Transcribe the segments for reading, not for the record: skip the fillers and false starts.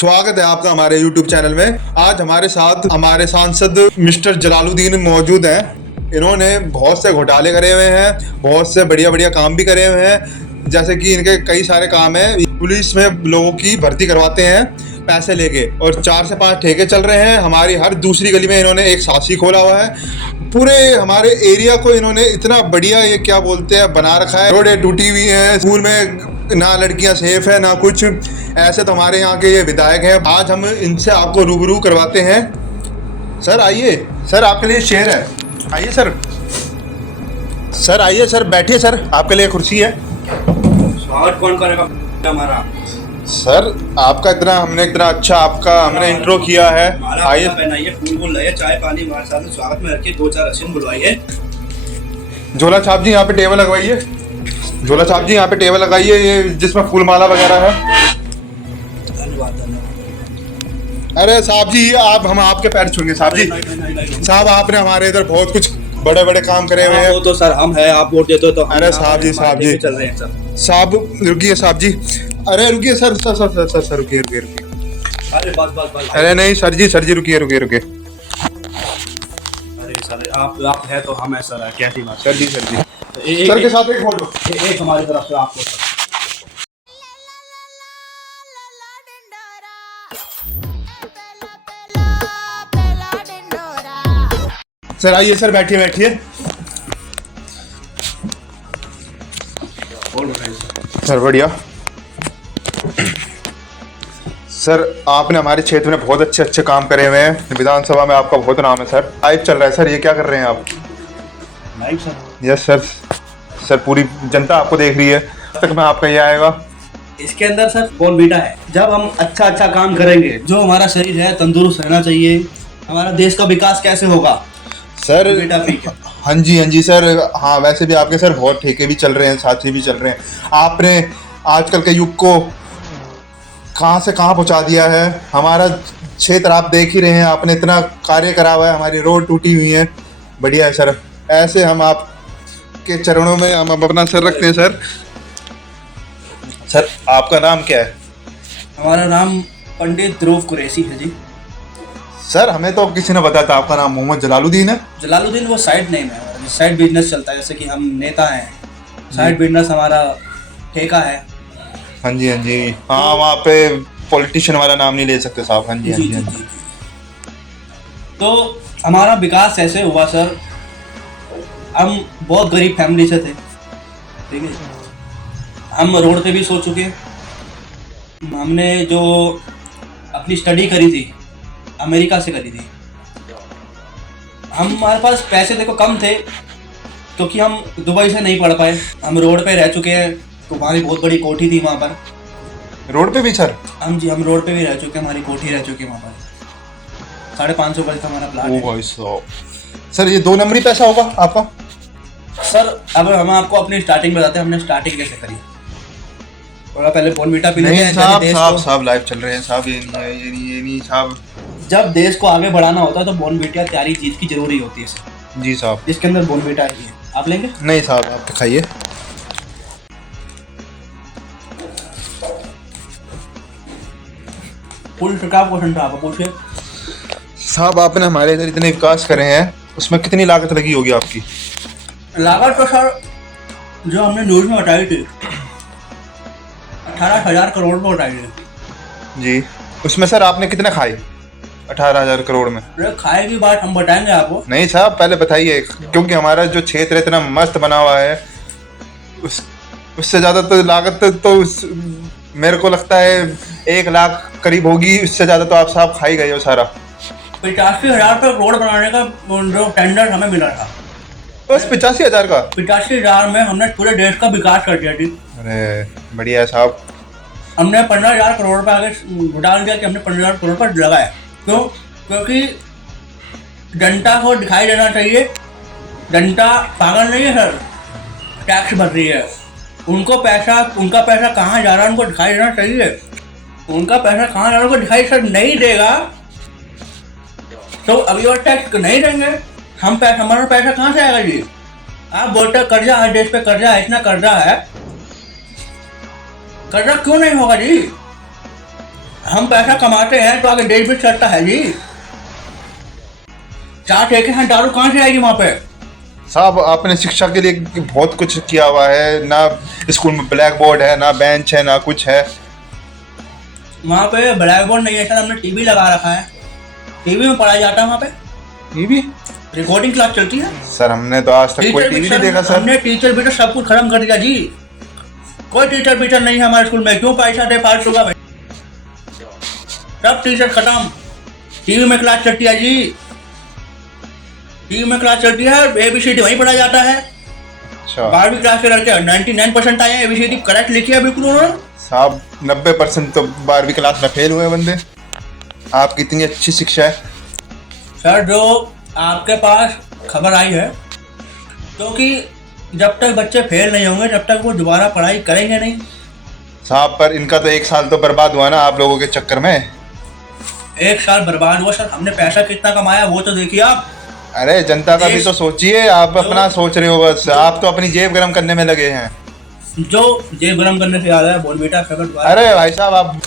स्वागत है आपका हमारे YouTube चैनल में। आज हमारे साथ हमारे सांसद मिस्टर जलालुद्दीन मौजूद हैं। इन्होंने बहुत से घोटाले करे हुए हैं, बहुत से बढ़िया बढ़िया काम भी करे हुए हैं। जैसे कि इनके कई सारे काम हैं, पुलिस में लोगों की भर्ती करवाते हैं पैसे लेके, और 4 से 5 ठेके चल रहे हैं। हमारी हर दूसरी गली में इन्होंने एक साथी खोला हुआ है। पूरे हमारे एरिया को इन्होंने इतना बढ़िया, ये क्या बोलते हैं, बना रखा है। रोडें टूटी हुई हैं, स्कूल में ना लड़कियां सेफ है ना कुछ। ऐसे तो हमारे यहाँ के ये विधायक हैं। आज हम इनसे आपको रूबरू करवाते हैं। सर आइए, सर आपके लिए शेयर है, आइए सर। सर आइए सर, बैठिए सर, आपके लिए कुर्सी है। स्वागत कौन करेगा हमारा? सर आपका हमने इतना अच्छा आपका हमने इंट्रो किया है। आइए पहनाइए, फूल लाइए, चाय पानी हमारे साथ स्वागत में रखिए, 2-4 रसीन बुलवाइए। झोला छाप जी यहाँ पे टेबल लगवाइए। झोला छाप जी यहाँ पे टेबल लगाइए, ये जिसमें फूल माला वगैरह है। धन्यवाद धन्यवाद। अरे साहब जी, हम आपके पैर छूएंगे साहब जी। साहब आपने हमारे इधर बहुत कुछ बड़े बड़े काम करे हुए हैं। वो तो सर हम है, आप वोट देते हो तो। अरे साहब जी चल रहे हैं सर। साहब रुकिए साहब जी, अरे रुकिए sir sir sir sir sir रुकिए रुकिए रुकिए। अरे बस अरे नहीं सर जी रुकिए रुकिए रुकिए। अरे सर आप है तो हम है सर, कैसी बात सर जी सर के साथ एक फोटो। एक हमारी तरफ से आपको सर आइए सर, बैठिए बैठिए सर। बढ़िया सर, आपने हमारे क्षेत्र में बहुत अच्छे अच्छे काम करे हुए हैं। विधानसभा में आपका बहुत नाम है सर। लाइव चल रहा है सर, ये क्या कर रहे हैं आप? Live sir? Yes sir. Sir पूरी जनता आपको देख रही है, तक में आपका ये आएगा। इसके अंदर सर बॉर्नवीटा है। जब हम अच्छा काम करेंगे, जो हमारा शरीर है तंदुरुस्त रहना चाहिए, हमारा देश का विकास कैसे होगा सर? बेटा ठीक है। हाँ जी सर। हाँ वैसे भी आपके सर बहुत ठेके भी चल रहे हैं, साथी भी चल रहे हैं। आपने आजकल के युग को कहाँ से कहाँ पहुँचा दिया है। हमारा क्षेत्र आप देख ही रहे हैं, आपने इतना कार्य करा हुआ है, हमारी रोड टूटी हुई है। बढ़िया है सर, ऐसे हम आपके चरणों में हम अपना सर रखते हैं सर। सर आपका नाम क्या है? हमारा नाम पंडित ध्रुव कुरैशी है जी। सर हमें तो किसी ने बताया था आपका नाम मोहम्मद जलालुद्दीन है। जलालुद्दीन वो साइड नेम है, साइड बिजनेस चलता है। जैसे कि हम नेता हैं, साइड बिजनेस हमारा ठेका है। हाँ जी हाँ, वहाँ पे पॉलिटिशियन वाला नाम नहीं ले सकते साहब। हाँ जी। तो हमारा विकास ऐसे हुआ सर, हम बहुत गरीब फैमिली से थे, ठीक है। हम रोड पे भी सो चुके। हमने जो अपनी स्टडी करी थी अमेरिका से करी थी। हमारे पास पैसे देखो कम थे, क्योंकि हम दुबई से नहीं पढ़ पाए। हम रोड पे रह चुके हैं, तो हमारी बहुत बड़ी कोठी थी वहाँ पर। रोड पे भी सर? हम रोड पे भी रह चुके हैं, हमारी कोठी रह चुकी है वहाँ पर। 550 गज का हमारा प्लाट है। सर ये 2 नंबरी पैसा होगा आपका? सर अब हम आपको अपनी स्टार्टिंग बताते हैं, हमने स्टार्टिंग कैसे करी। थोड़ा पहले बॉर्नवीटा पी लेते हैं। साहब लाइव चल रहे हैं साहब, ये नहीं साहब। जब देश को आगे बढ़ाना होता है तो बॉर्नवीटा तैयारी चीज की जरूरी होती है सर। जी साहब। इसके अंदर बॉर्नवीटा है, आप लेंगे? नहीं साहब, आप तो खाइए। फुल का क्वेश्चन था, आप पूछिए साहब। आपने हमारे इधर इतने विकास करे हैं, उसमें कितनी लागत लगी होगी आपकी? लागत तो सर जो हमने न्यूज में बताई थी 18,000 करोड़ में बताई थी जी। उसमें सर आपने कितने खाए 18,000 करोड़ में? खाए की बात हम बताएंगे आपको। नहीं साहब, पहले बताइए, क्योंकि हमारा जो क्षेत्र इतना मस्त बना हुआ है, उससे ज़्यादा तो लागत तो मेरे को लगता है 1 लाख करीब होगी। उससे ज़्यादा तो आप साहब खा ही गए हो सारा। 85,000 का रोड बनाने का जो टेंडर हमें मिला था, बस 85,000 का? 85,000 में हमने पूरे देश का विकास कर दिया थी। अरे बढ़िया है साहब। हमने 15,000 करोड़ पर आगे डाल दिया कि हमने 15,000 करोड़ पर लगाया। क्यों? क्योंकि जनता को दिखाई देना चाहिए जनता पागल नहीं है सर, टैक्स भर रही है। उनका पैसा कहाँ जा रहा है उनको दिखाई देना चाहिए। उनका पैसा कहाँ जा रहा है उनको दिखाई सर नहीं देगा तो अभी और टैक्स नहीं देंगे। हमारा पैसा कहाँ से आएगा जी? आप बोलते कर्जा है, देश पे कर्जा है, इतना कर्जा है, कर्जा क्यों नहीं होगा जी? हम पैसा कमाते हैं तो आगे देश भी चलता है जी। 4 ठेके हैं, दारू कहाँ से आएगी वहाँ पे? साहब आपने शिक्षा के लिए बहुत कुछ किया हुआ है ना, स्कूल में ब्लैक बोर्ड है ना, बेंच है ना कुछ है। वहाँ पे ब्लैक बोर्ड नहीं है सर, हमने टीवी लगा रखा है, टीवी में पढ़ाया जाता है। वहाँ पे टीवी रिकॉर्डिंग क्लास चलती है सर, हमने तो आज तक कोई टीवी नहीं देखा सर। हमने टीचर भी तो सब कुछ खत्म कर दिया जी। कोई टीचर बीचर नहीं है हमारे स्कूल में, क्यों पैसा दे फालतू का? सब टीचर खत्म, टीवी में क्लास चलती है जी, टीवी में क्लास चलती है, ABCD वहीं पढ़ा जाता है। अच्छा 12वीं क्लास के लड़के 99% आए हैं, ABCD करेक्ट लिखी है बिल्कुल उन्होंने। साहब 90% तो 12वीं क्लास में फेल हुए बंदे। आपकी इतनी अच्छी शिक्षा है सर, जो आपके पास खबर आई है, क्योंकि जब तक बच्चे फेल नहीं होंगे तब तक वो दोबारा पढ़ाई करेंगे नहीं। साहब पर इनका तो 1 साल तो बर्बाद हुआ ना आप लोगों के चक्कर में। 1 साल बर्बाद हुआ सर, हमने पैसा कितना कमाया वो तो देखिए आप। अरे जनता का भी तो सोचिए, आप अपना सोच रहे हो बस, आप तो अपनी जेब गरम करने में लगे हैं। जो जेब गरम करने से याद है, बोनवीटा खबर। अरे भाई साहब, आप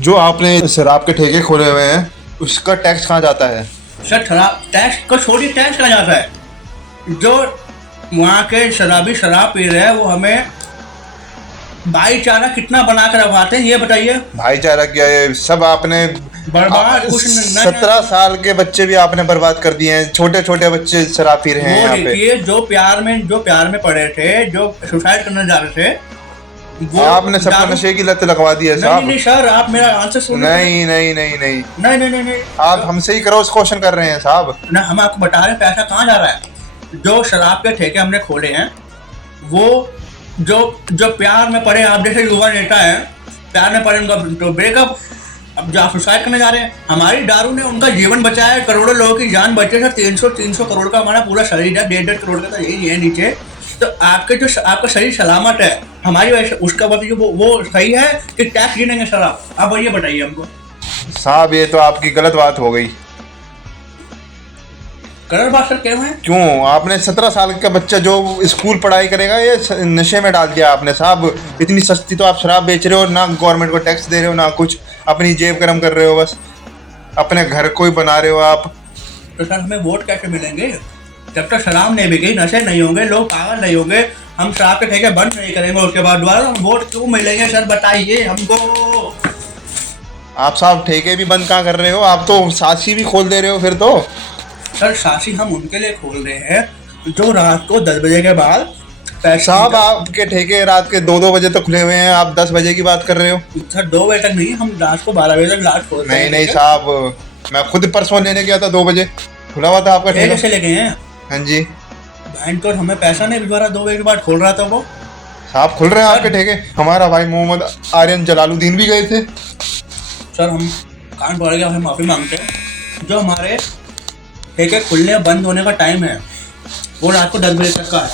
जो आपने शराब के ठेके खोले हुए हैं उसका टैक्स कहाँ जाता है? सर शराब टैक्स को छोड़िए, टैक्स कहाँ जाता है? जो वहाँ के शराबी शराब पी रहे हैं वो हमें भाईचारा कितना बना कर रखवाते हैं ये बताइए। भाईचारा क्या है, सब आपने बर्बाद कुछ नहीं। 17 साल के बच्चे भी आपने बर्बाद कर दिए हैं, छोटे छोटे बच्चे शराब पी रहे हैं यहाँ पे। देखिए जो प्यार में पड़े थे, जो सुसाइड करने जा रहे थे, वो आपने सबको नशे की लत लगवा दी है साहब। नहीं सर, आप मेरा आंसर सुनिए। नहीं, आप हमसे ही क्रॉस क्वेश्चन कर रहे हैं साहब। ना, हम आपको बता रहे हैं पैसा कहाँ जा रहा है। जो शराब के ठेके हमने खोले हैं, वो जो प्यार में पड़े, आप जैसे युवा नेता है, प्यार में पड़े उनका तो ब्रेकअप, अब जो आप सुसाइड करने जा रहे हैं। हमारी दारू ने उनका जीवन बचाया है, करोड़ों लोगों की जान बचे सर। 300 करोड़ का हमारा पूरा शरीर है, 1.5 करोड़ का तो यही है नीचे। तो आपका शरीर सलामत है, हमारी वजह से उसका बताइए वो सही है कि टैक्स गिनेंगे सर आप ये बताइए हमको। साहब ये तो आपकी गलत बात हो गई। गलत बात सर क्यों है? क्यों? आपने 17 साल का बच्चा जो स्कूल पढ़ाई करेगा ये नशे में डाल दिया आपने साहब। इतनी सस्ती तो आप शराब बेच रहे हो ना, गवर्नमेंट को टैक्स दे रहे हो ना कुछ, अपनी जेब गरम कर रहे हो, बस अपने घर को ही बना रहे हो आप। तो सर हमें वोट कैसे मिलेंगे? जब तक शराब नहीं बिकेगी, नशे नहीं होंगे, लोग पागल नहीं होंगे, हम शराब के ठेके बंद नहीं करेंगे, उसके बाद दोबारा हम वोट क्यों मिलेंगे सर बताइए हमको। आप साहब ठेके भी बंद कहाँ कर रहे हो, आप तो सासी भी खोल दे रहे हो फिर तो। सर सासी हम उनके लिए खोल रहे हैं जो रात को 10 बजे के बाद साहब आपके ठेके रात के 2-2 बजे तक खुले हुए हैं, आप 10 बजे की बात कर रहे हो। सर 2 बजे तक नहीं, हम रात को 12 बजे तक लाट खोलते हैं। नहीं साहब, मैं खुद परसों लेने गया था, 2 बजे खुला हुआ था आपका ठेका। कैसे लेके हैं? हाँ जी। बैंक तो हमें पैसा नहीं भिजवा रहा, 2 बजे के बाद खोल रहा था वो। साहब खुल रहे हैं आपके ठेके। हमारा भाई मोहम्मद आर्यन जलालुद्दीन भी गए थे। सर हम कान पड़ गया, हमें माफ़ी मांगते हैं। जो हमारे ठेके खुलने बंद होने का टाइम है वो रात को 10 बजे तक का है।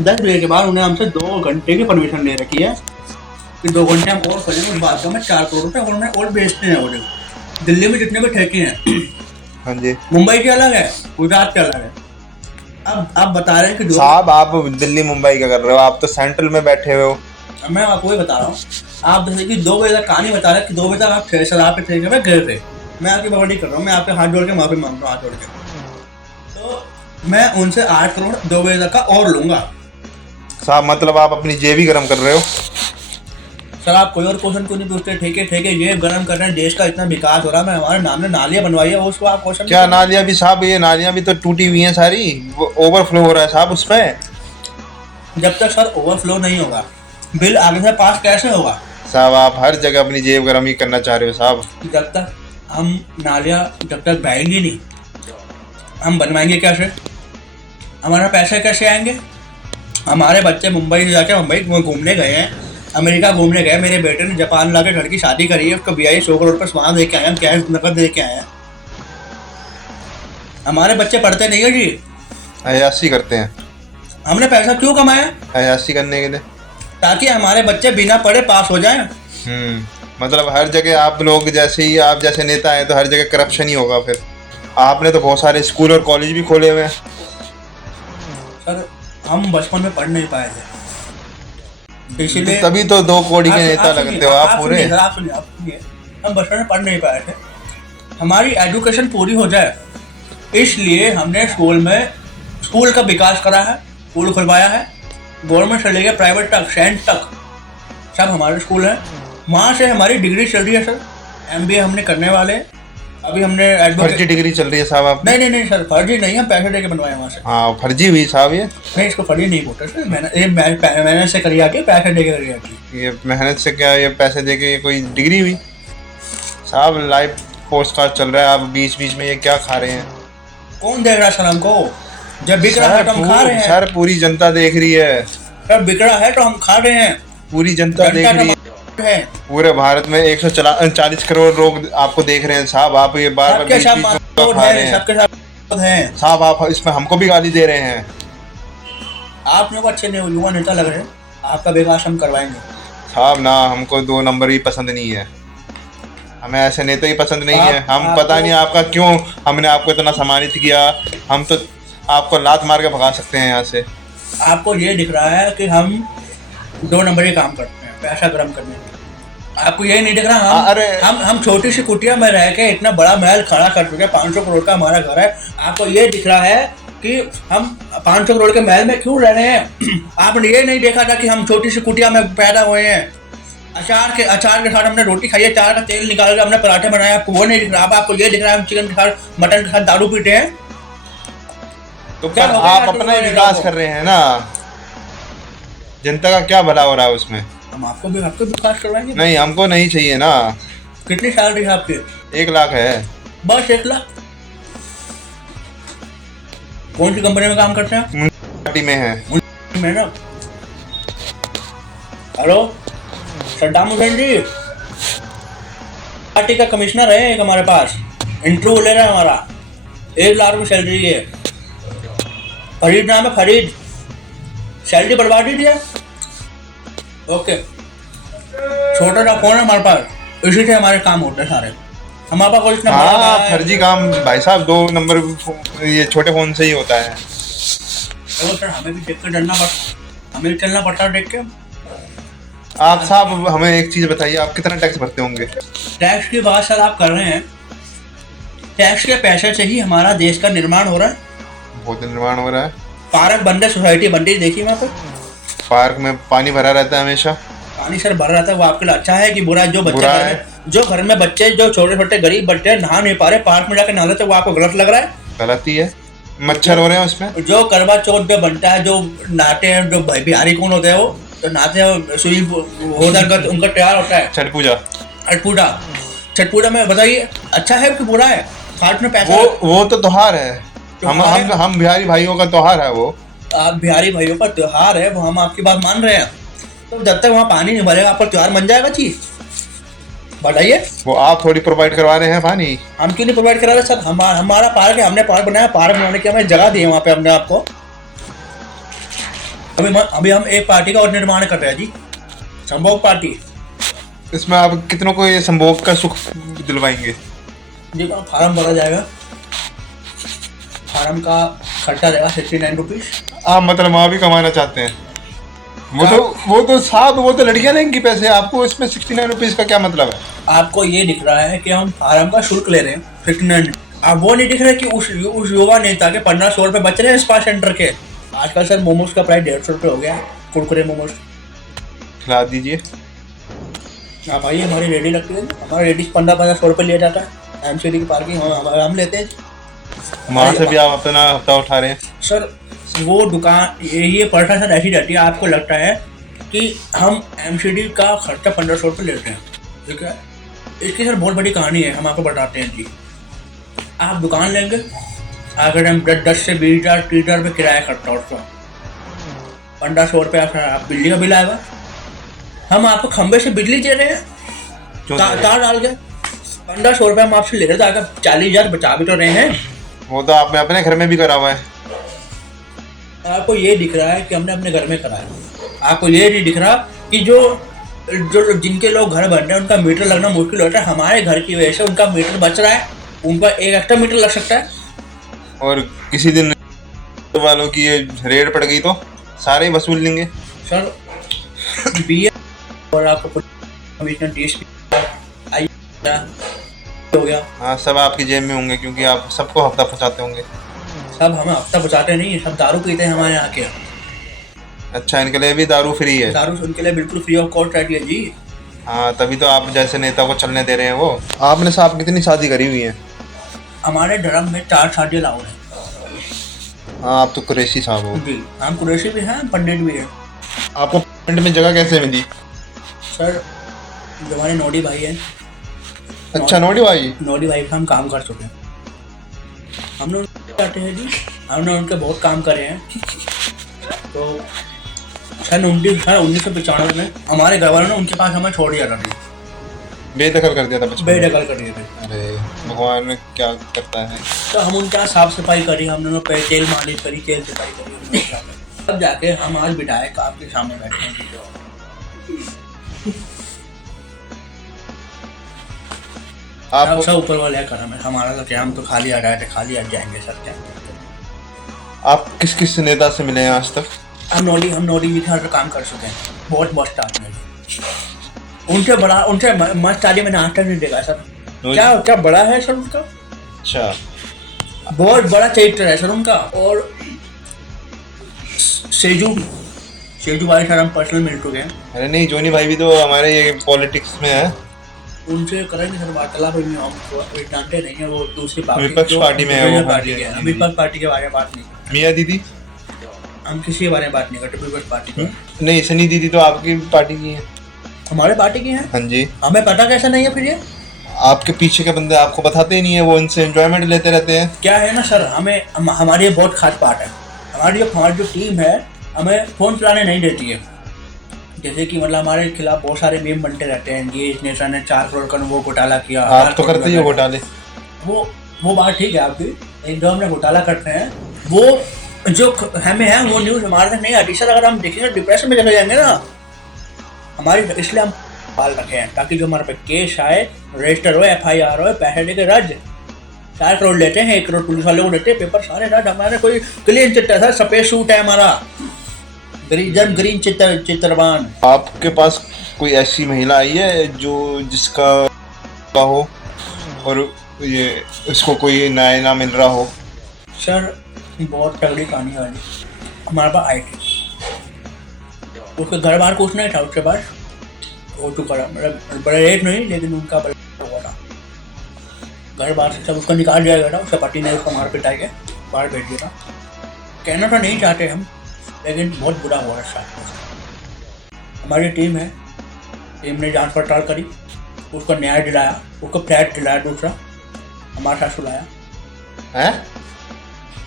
10 बजे के बाद उन्हें हमसे 2 घंटे की परमिशन ले रखी है कि 2 घंटे हम और खोलेंगे। उस बात का हमें 4 करोड़ रुपये और बेचते हैं वो। दिल्ली में जितने भी ठेके हैं, हाँ जी, मुंबई के अलग है, गुजरात के अलग है। अब आप बता रहे हैं कि साहब आप दिल्ली मुंबई का कर रहे हो, आप तो सेंट्रल में बैठे हुए हो। मैं आपको वही बता रहा हूँ। आप जैसे कि 2 बजे तक कहानी बता रहे हैं कि 2 बजे तक आप शराब के ठेके में गए थे। मैं आपकी बवाली कर रहा हूँ, मैं आपके हाथ जोड़ के माफी मांग रहा हूँ, हाथ जोड़ के। तो मैं उनसे 8 करोड़ 2 बजे तक का और लूंगा। साहब मतलब आप अपनी जेब ही गरम कर रहे हो। सर आप कोई और क्वेश्चन क्यों नहीं पूछते? ठेके ये गरम कर रहे हैं, देश का इतना विकास हो रहा है, मैं हमारे नाम ने नालियाँ बनवाई है, उसको आप क्वेश्चन क्या नालियाँ भी साहब? ये नालियाँ भी तो टूटी हुई हैं सारी, ओवरफ्लो हो रहा है साहब उसमें। जब तक सर ओवरफ्लो नहीं होगा, बिल आगे से पास कैसे होगा? साहब आप हर जगह अपनी जेब गरम ही करना चाह रहे हो साहब। जब तक हम नालियाँ जब तक बहेंगी नहीं, हम बनवाएंगे कैसे? हमारा पैसे कैसे आएंगे? हमारे बच्चे मुंबई से जाके मुंबई घूमने गए हैं, अमेरिका घूमने गए। मेरे बेटे ने जापान ला के घर की शादी करी है, उसको BI 100 करोड़ पर सामान दे के आए, हम कैश नकद दे के आए हैं। हमारे बच्चे पढ़ते नहीं है जी, अयाशी करते हैं। हमने पैसा क्यों कमाया? अयाशी करने के लिए, ताकि हमारे बच्चे बिना पढ़े पास हो जाएं। मतलब हर जगह आप लोग जैसे ही, आप जैसे नेता हैं तो हर जगह करप्शन ही होगा। फिर आपने तो बहुत सारे स्कूल और कॉलेज भी खोले हुए हैं। सर हम बचपन में पढ़ नहीं पाए थे, इसलिए तभी तो 2 कौड़ी के नेता लगते हो आप पूरे। आप सुनिए हम बचपन में पढ़ नहीं पाए थे, हमारी एजुकेशन पूरी हो जाए इसलिए हमने स्कूल का विकास करा है, स्कूल खुलवाया है, गवर्नमेंट से लेकर प्राइवेट तक, सेंट तक सब हमारे स्कूल हैं। वहाँ से हमारी डिग्री चल रही है सर, MBA हमने करने वाले हैं। अभी हमने फर्जी डिग्री चल रही है साहब आप? नहीं सर, फर्जी नहीं, हम पैसे दे के बनवाए वहाँ से। हाँ फर्जी हुई साहब ये? नहीं, इसको फर्जी नहीं बोलते सर, मेहनत से करी आती, पैसे दे के करी आती। ये मेहनत से क्या, ये पैसे दे के कोई डिग्री हुई साहब? लाइव पोस्ट कार्ड चल रहा है, आप बीच बीच में ये क्या खा रहे हैं? कौन देख रहा है सर हमको? जब बिक रहा है तो हम खा रहे हैं सर। पूरी जनता देख रही है सर, बिक रहा है तो हम खा रहे हैं, पूरी जनता देख रही है। पूरे भारत में 140 करोड़ लोग आपको देख रहे हैं साहब, आप ये बार बार बीच बीच में खा रहे हैं। सबके साथ हैं साहब, आप इसमें हमको भी गाली दे रहे हैं। आप लोग अच्छे युवा नेता लग रहे हैं, आपका विकास हम करवाएंगे साहब। ना, हमको 2 नंबर ही पसंद नहीं है, हमें ऐसे नेता ही पसंद नहीं है। हम पता नहीं आपका क्यों हमने आपको इतना सम्मानित किया, हम तो आपको लात मार के भगा सकते हैं यहाँ से। आपको ये दिख रहा है कि हम 2 नंबर ही काम करते हैं, पैसा गर्म करने के। आपको ये नहीं दिख रहा हम छोटी सी कुटिया में रह के इतना बड़ा महल खड़ा कर चुके हैं, 500 करोड़ का हमारा घर है। आपको ये दिख रहा है कि हम 500 करोड़ के महल में क्यों रह रहे हैं? आपने ये नहीं देखा था कि हम छोटी सी कुटिया में पैदा हुए हैं, अचार के साथ हमने रोटी खाई है, अचार का तेल निकाल के हमने पराठे बनाए। आपको वो नहीं दिख रहा। अब आपको ये दिख रहा है हम चिकन के साथ, मटन के साथ दारू पीते हैं। तो क्या आप अपना ही विकास कर रहे हैं ना, जनता का क्या भला हो रहा है उसमें? हम आपको विकास करवाएंगे। नहीं, हमको नहीं चाहिए ना। कितनी सैलरी है आपकी? 1 लाख है। बस 1 लाख? कौन सी कंपनी में काम करते हैं? पार्टी में है। में ना। हेलो सद्दाम हुसैन जी, पार्टी का कमिश्नर है एक हमारे पास, इंटरव्यू ले रहा है हमारा, 1 लाख रुपये सैलरी है। फरीद नाम है, फरीद। सैलरी बढ़वा दीजिए। ओके, छोटा सा फोन है हमारे पास, इसी से हमारे काम होते हैं सारे। हमारे पास कोई इतना हाँ, फर्जी काम भाई साहब 2 नंबर ये छोटे फोन से ही होता है। तो सर हमें भी देख कर चलना पड़ता, हमें भी चलना पड़ता है देख के। आप साहब हमें एक चीज़ बताइए, आप कितना टैक्स भरते होंगे? टैक्स की बात सर आप कर रहे हैं, टैक्स के पैसे से ही हमारा देश का निर्माण हो रहा है। बहुत निर्माण हो रहा है। पार्क बन रहे, सोसाइटी बन रही, देखिए वहाँ पर पार्क में पानी भरा रहता है हमेशा। पानी सर भर रहता है, वो आपके लिए अच्छा है कि बुरा है? जो घर में बच्चे, जो छोटे छोटे गरीब बच्चे नहा नहीं पा रहे, पार्क में जाकर नहा लेते, वो आपको गलत लग रहा है? गलत ही है, मच्छर हो रहे हैं उसमें। जो करवा चौथ पे बनता है, जो नहाते हैं, जो बिहारी कौन होते हैं, वो तो नहाते हैं, सुई उनका त्योहार होता है छठ पूजा में। बताइए अच्छा है कि बुरा है? हाथ में पैसा, वो तो त्योहार है, हम बिहारी भाइयों का त्योहार है वो। आप बिहारी भाइयों का त्योहार है वो, हम आपकी बात मान रहे हैं। तो जब तक वहाँ पानी नहीं भरेगा आपका त्योहार बन जाएगा चीज? बताइए। वो आप थोड़ी प्रोवाइड करवा रहे हैं पानी, हम क्यों नहीं प्रोवाइड करा रहे सर? हमारा पार्क है, हमने पार्क बनाया, पार्क बनाने की हमें जगह दी है वहाँ पे हमने आपको। अभी हम एक पार्टी का और निर्माण कर रहे हैं जी, संभोग पार्टी। इसमें आप कितनों को ये संभोग का सुख दिलवाएंगे? जी फार्म भरा जाएगा, फार्म का खर्चा रहेगा 69 रुपीज़। आप मतलब वहाँ भी कमाना चाहते हैं? वो तो साहब वो तो लड़कियाँ लेंगी पैसे, आपको इसमें 69 रुपीज़ का क्या मतलब है? आपको ये दिख रहा है कि हम फार्म का शुल्क ले रहे हैं 69, आप वो नहीं दिख रहा कि उस युवा नेता के 1500 रुपये बच रहे हैं स्पा सेंटर के। आजकल सर मोमोज का प्राइस 150 रुपये हो गया, कुरकुरे मोमोज खिला दीजिए। आप आइए, हमारी रेडी लगती है, हमारी रेडी 1500 रुपये लिया जाता है MCD की पार्किंग, हम लेते हैं। वहाँ से भी आप अपना हफ्ता उठा रहे हैं सर? वो दुकान ये पड़ता सर ऐसी रहती है, आपको लगता है कि हम MCD का खर्चा 1500 रुपये लेते हैं, ठीक है? इसकी सर बहुत बड़ी कहानी है, हम आपको बताते हैं जी। आप दुकान लेंगे, अगर हम 10 से 20 हज़ार 30 हज़ार रुपये किराया खर्चा उसका, 1500 रुपये आप बिजली का बिल आएगा। हम आपको खंबे से बिजली दे रहे हैं तार डाल के, 1500 रुपये हम आपसे ले रहे हैं, तो आकर 40,000 बचा भी तो रहे हैं। वो तो आपने अपने घर में भी करा हुआ है। आपको ये दिख रहा है कि हमने अपने घर में कराया, आपको ये नहीं दिख रहा कि जो जिनके लोग घर बन रहे हैं उनका मीटर लगना मुश्किल होता है, हमारे घर की वजह से उनका मीटर बच रहा है, उनका एक एक्स्ट्रा मीटर लग सकता है। और किसी दिन वालों की ये रेड पड़ गई तो सारे ही वसूल लेंगे सर। BA और आपको कमिश्नर DSP हो गया। हाँ, सब आपकी जेब में होंगे क्योंकि आप सबको हफ्ता पहुँचाते होंगे। सब हमें हफ्ता बचाते नहीं, सब दारू पीते हैं हमारे यहाँ के। अच्छा, इनके लिए भी दारू फ्री है? दारू उनके लिए बिल्कुल फ्री ऑफ कॉस्ट रहती है जी। हाँ, तभी तो आप जैसे नेता को चलने दे रहे हैं वो। आपने साहब कितनी शादी करी हुई है? हमारे धर्म में 4 शादी अलाउड है। हाँ, आप तो कुरैशी साहब हो। जी, हम कुरैशी भी हैं, पंडित भी हैं। आपको पंडित में जगह कैसे मिली? सर, जो हमारे नोडी भाई हैं। अच्छा, नोडी भाई का हम काम कर चुके हैं। हम लोग जाते हैं जी, हमने उनके बहुत काम करे हैं। तो सन 1995 में हमारे घर वालों ने उनके पास हमें छोड़ दिया था जी। बेदखल कर दिया था बचपन में? बेदखल कर दिए थे। अरे भगवान क्या करता है। तो हम उनके यहाँ साफ सफाई करी, हमने उन पे तेल मालिश करी, तेल सफाई करी, तब जाके हम आज विधायक आपके सामने बैठे हैं। आप सब ऊपर वाले का करम है, हमारा तो क्या, हम तो खाली आ रहे थे, खाली आ जाएंगे सर क्या। आप किस किस नेता से मिले हैं आज तक? हम नोडी जी के हर काम कर चुके हैं, बहुत मस्त आदमी है। उनसे मस्त आदमी मैंने आज तक नहीं देखा सर। क्या बड़ा है सर उनका। अच्छा, बहुत बड़ा चरित्र है सर उनका। और सेजू भाई सर हम पर्सनल मिल चुके हैं। अरे नहीं, जोनी भाई भी तो हमारे ये पॉलिटिक्स में है। उनसे करेंगे सर वार्तालाप, हमको जानते नहीं है, वो दूसरी विपक्ष पार्टी में है वो। हम विपक्ष पार्टी के बारे में बात नहीं करते। मियाँ दीदी? हम किसी के बारे में बात नहीं करते विपक्ष पार्टी की। नहीं, सनी दीदी तो आपकी पार्टी की है। हमारे पार्टी की है? हाँ जी। हमें पता कैसा नहीं है फिर ये? आपके पीछे के बंदे आपको बताते ही नहीं है, वो इनसे एंजॉयमेंट लेते रहते हैं। क्या है ना सर, हमारी ये बहुत खास बात है। हमारी जो टीम है हमें फोन चलाने नहीं देती है। जैसे कि मतलब हमारे खिलाफ बहुत सारे मीम बनते रहते हैं, ये इस नेता ने 4 करोड़ का वो घोटाला किया। आप तो करते ही हो घोटाले। वो बात ठीक है आपकी, लेकिन जो हमने घोटाला करते हैं वो जो हमें है वो न्यूज़ हमारे तक नहीं आती सर। अगर हम देखेंगे डिप्रेशन में चले जाएंगे ना हमारी, इसलिए हम पाल रखे हैं ताकि जो हमारे पे केस आए, रजिस्टर हो, FIR हो, पैसे देके रद्द। 4 करोड़ लेते हैं, 1 करोड़ पुलिस वाले को देते हैं, पेपर सारे रद्द। हमारे कोई क्लीन चिट है सर, सफेद सूट है हमारा, ग्रीन चित्रवान। आपके पास कोई ऐसी महिला आई है जो जिसका हो और ये इसको कोई न्याय ना मिल रहा हो? सर बहुत तगड़ी कहानी वाली हमारे पास आई थी। उसके घर बार कुछ नहीं था, उसके पास हो चुका था, मतलब बड़े रेट नहीं, लेकिन उनका बड़ा हुआ था। घर बार से सब उसको निकाल दिया गया था, उसके पति ने उसको मार पिटाई के बाहर भेज दिया था। कहना तो नहीं चाहते हम, लेकिन बहुत बुरा हुआ है। हमारी टीम है, टीम ने जांच पड़ताल करी, उसको न्याय दिलाया, उसको फ्लैट दिलाया दूसरा, हमारे साथ सुलाया है,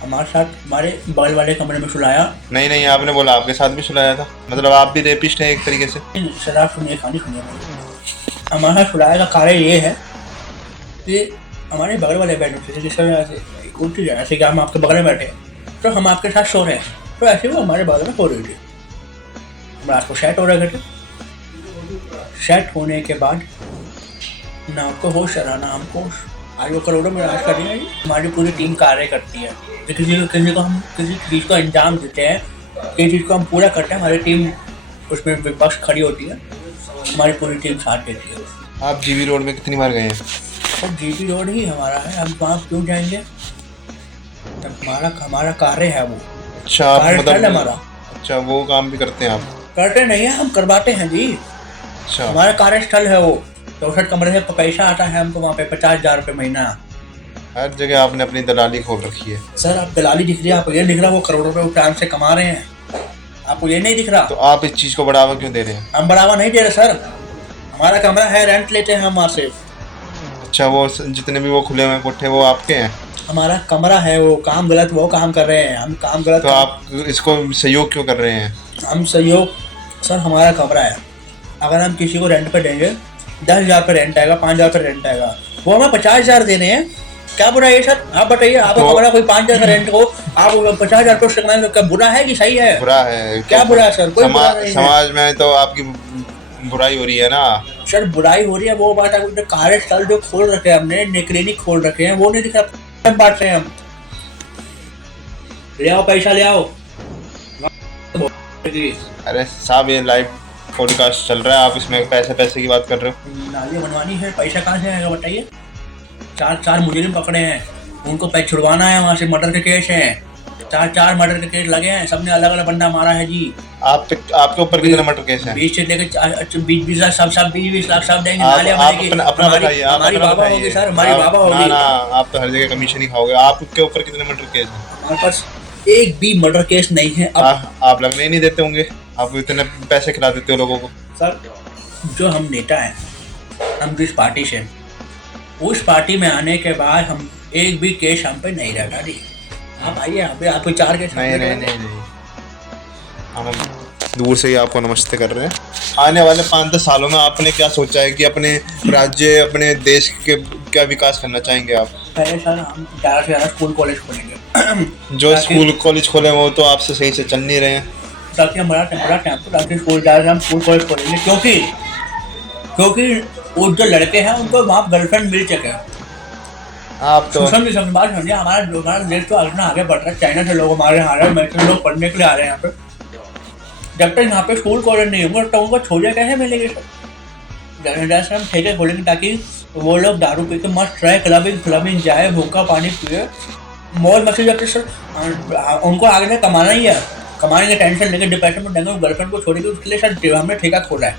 हमारे साथ हमारे बगल वाले कमरे में सुलाया। नहीं, आपने बोला आपके साथ भी सुलाया था, मतलब आप भी रेपिस्ट हैं एक तरीके से। शराब सुनिए, कहानी सुनिए। हमारे साथ सुलाया का कारण ये है कि हमारे बगल वाले बैठे थे, जिसका उल्टी जैसे कि हम आपके बगल में बैठे तो हम आपके साथ सो रहे हैं, तो ऐसे वो हमारे बगल में सो रही थी। हम रात को सेट हो रहे थे। सेट होने के बाद ना आपको होश रहा ना हमको, आज वो करोड़ों में राज कर रही है। हमारी पूरी टीम कार्य करती है, तो किसी को हम किसी चीज़ को अंजाम देते हैं, किसी चीज़ को हम पूरा करते हैं, हमारी टीम उसमें विपक्ष खड़ी होती है, हमारी पूरी टीम साथ देती है। आप जीबी रोड में कितनी बार गए हैं? और जीबी रोड ही हमारा है, हम वहाँ क्यों जाएंगे, तब हमारा कार्य है वो। अच्छा, आप मतलब हमारा। अच्छा, वो काम भी करते हैं आप? करते नहीं है, हम करवाते हैं जी। अच्छा, हमारा कार्यस्थल है वो। 64 कमरे से पैसा आता है हमको वहाँ पे 50,000 रुपये महीना। हर जगह आपने अपनी दलाली खोल रखी है। सर आप दलाली दिख रही है, आपको ये दिख रहा है वो करोड़ों रुपये उस टाइम से कमा रहे हैं, आपको ये नहीं दिख रहा? तो आप इस चीज़ को बढ़ावा क्यों दे रहे हैं? हम बढ़ावा नहीं दे रहे सर, हमारा कमरा है, रेंट लेते हैं हम वहाँ से। अच्छा, वो जितने भी वो खुले हुए कोठे वो आपके हैं? हमारा कमरा है, वो काम गलत वो काम कर रहे हैं, हम काम गलत। तो आप इसको सहयोग क्यों कर रहे हैं? हम सहयोग सर, हमारा कमरा है, अगर हम किसी को रेंट पे देंगे 10,000 पे रेंट आएगा, 5,000 पे रेंट आएगा, वो हमें 50,000 देने हैं, क्या बुरा है सर? आप बताइए, आपका कमरा कोई 5,000 का रेंट को आप 50,000 पे उससे कमाएंगे, क्या बुरा है कि सही है? बुरा है। क्या बुरा है सर? कोई बुरा नहीं है। समाज में तो आपकी बुराई हो रही है ना सर, बुराई हो रही है वो बात है, कार्यस्थल जो खोल रखे हैं हमने, क्लिनिक खोल रखे हैं, वो नहीं दिख रहा, बांट रहे हैं हम। ले आओ पैसा, ले आओ। अरे साहब, ये लाइव पॉडकास्ट चल रहा है, आप इसमें पैसे की बात कर रहे हो। नालियाँ बनवानी है, पैसा कहाँ से आएगा बताइए। चार मुजरिम पकड़े हैं, उनको पैसे छुड़वाना है, वहाँ से मर्डर के केस हैं, चार मर्डर के केस लगे हैं, सबने अलग अलग बंदा मारा है जी। आपके ऊपर कितने मर्डर केस हैं? 20 से लेकर 20 लाख सब 20 लाख सब देंगे। आप नालियाँ बनेगी, अपना बताइए, आप हमारी अपना बाबा बताइए। होगी सर, हमारी बाबा ना होगी। ना, आप तो हर जगह कमीशन ही खाओगे। आपके ऊपर कितने मर्डर केस हैं? हमारे पास एक भी मर्डर केस नहीं है। अब आप लगने ही नहीं देते होंगे, आप इतने पैसे खिला देते हो लोगों को। सर जो हम नेता हैं, हम जिस पार्टी से, उस पार्टी में आने के बाद हम एक भी केस हम पे नहीं लगा दी। आप आइए यहाँ पे, आपको 4 केस नहीं, हम दूर से ही आपको नमस्ते कर रहे हैं। आने वाले 5-10 सालों में आपने क्या सोचा है कि अपने राज्य, अपने देश के क्या विकास करना चाहेंगे आप? पहले सर हम ज़्यादा से ज़्यादा स्कूल कॉलेज खोलेंगे। जो स्कूल कॉलेज खोले वो तो आपसे सही से चल नहीं रहे हैं। ताकि हमारा टाइम तो ताकि स्कूल ज़्यादा हम स्कूल कॉलेज खोलेंगे, क्योंकि वो जो लड़के हैं उनको वहाँ गर्लफ्रेंड मिल सके। आप तो समझ बात समझिए, हमारा देश तो इतना आगे बढ़ रहा है, चाइना से लोग हमारे यहाँ आ रहे हैं, अमेरिकन लोग पढ़ने के लिए आ रहे हैं यहाँ पे। जब तक यहाँ पे स्कूल कॉलेज नहीं होंगे तो उनको छोड़े कैसे मिलेंगे सर? जैसे हम ठेके खोलेंगे ताकि वो लोग दारू पी के मस्त रहे, क्लबिंग जाए, भूखा पानी पिए, मौज मस्ती। जब तक सर उनको आगे में कमाना ही है, कमाएंगे, टेंशन लेंगे, डिप्रेशन में देंगे, गर्लफ्रेंड को छोड़ेंगे, उसके लिए सर हमने ठेका खोला है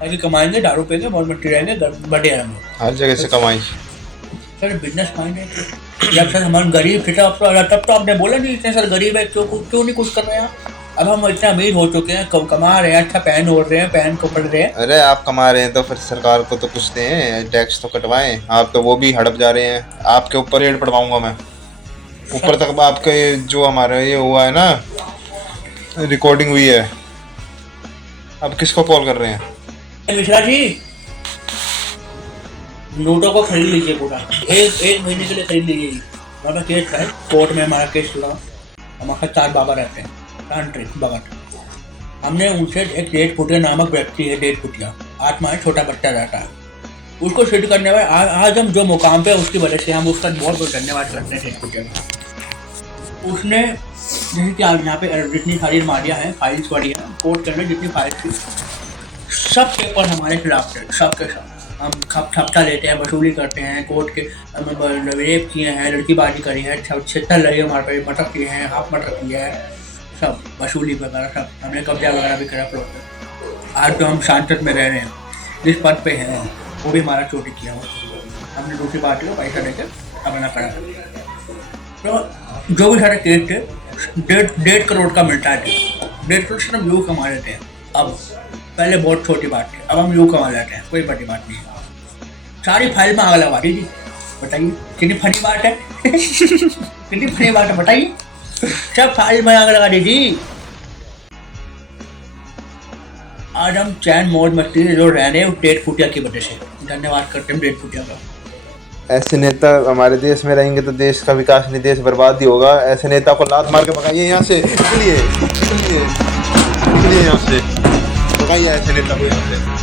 ताकि कमाएंगे, दारू पिएंगे, मौज मस्ती रहेंगे, बढ़िया रहेंगे। हर जगह से कमाई सर बिजनेस माइंड है। जब सर हमारे गरीब थे तब तो आपने बोला नहीं इतने सर गरीब है, क्यों नहीं कुछ कर रहे हैं। अब हम इतने अमीर हो चुके हैं, कमा रहे हैं, अच्छा पहन ओढ़ रहे हैं, पहन को पढ़ रहे हैं। अरे आप कमा रहे हैं तो फिर सरकार को तो कुछ दें, टैक्स तो कटवाएं। आप तो वो भी हड़प जा रहे हैं। आपके ऊपर रेड पड़वाऊंगा मैं, ऊपर तक। आपके जो हमारा ये हुआ है ना, रिकॉर्डिंग हुई है। अब किसको कॉल कर रहे हैं? मिश्रा जी, नोटों को खरीद लीजिए पूरा, एक महीने के लिए खरीद लीजिए। हमारा केस है कोर्ट में, हमारा केस चला। हमारे 4 बाबा रहते हैं कंट्री भगत। हमने उनसे एक 1.5 फुटिया नामक व्यक्ति है, 1.5 फुटिया आत्मा है, छोटा बच्चा रहता है, उसको सिद्ध करने में आज हम जो मुकाम पे, उसकी वजह से हम उसका बहुत बहुत धन्यवाद करते हैं 1.5 फुटिया का। उसने जैसे कि आज यहाँ पे जितनी सारी अलमारियाँ हैं, फाइल्स पड़ी हैं, कोर्ट के अंदर जितनी फाइल्स थी, सब पेपर हमारे खिलाफ थे, सबके सब। हम खपटा लेते हैं, वसूली करते हैं, कोर्ट के रेप किए हैं, लड़कीबाजी करी है, 76 लगे हमारे पे, मर्डर किए हैं, हाफ मर्डर किया है, सब वसूली वगैरह सब। हमने कब्जा वगैरह भी करा प्लॉट पे। आज तो हम सांसद में रह रहे हैं, जिस पद पे हैं वो भी हमारा चोरी किया हुआ। हमने दूसरी पार्टी को पैसा देकर अपना करा। तो जो भी सारे केस थे, 1.5 करोड़ का मिलता है। 1.5 करोड़ से हम यूँ कमा लेते हैं। अब पहले बहुत छोटी बात थी, अब हम यूँ कमा लेते हैं, कोई बड़ी बात नहीं है। सारी फाइल में आग लगा दीजिए, बताइए कितनी फनी बात है। कितनी फनी बात है बताइए, सब फाइल में आग लगा दीजिए। आज हम चैन मौज मस्ती से जो रह रहे हैं 1.5 फुटिया की वजह से। धन्यवाद करते हैं 1.5 फुटिया का। ऐसे नेता हमारे देश में रहेंगे तो देश का विकास नहीं, देश बर्बाद ही होगा। ऐसे नेता को लात मार के भगाइए यहाँ से, निकलिए यहाँ से, भगाइए ऐसे नेता को यहाँ से।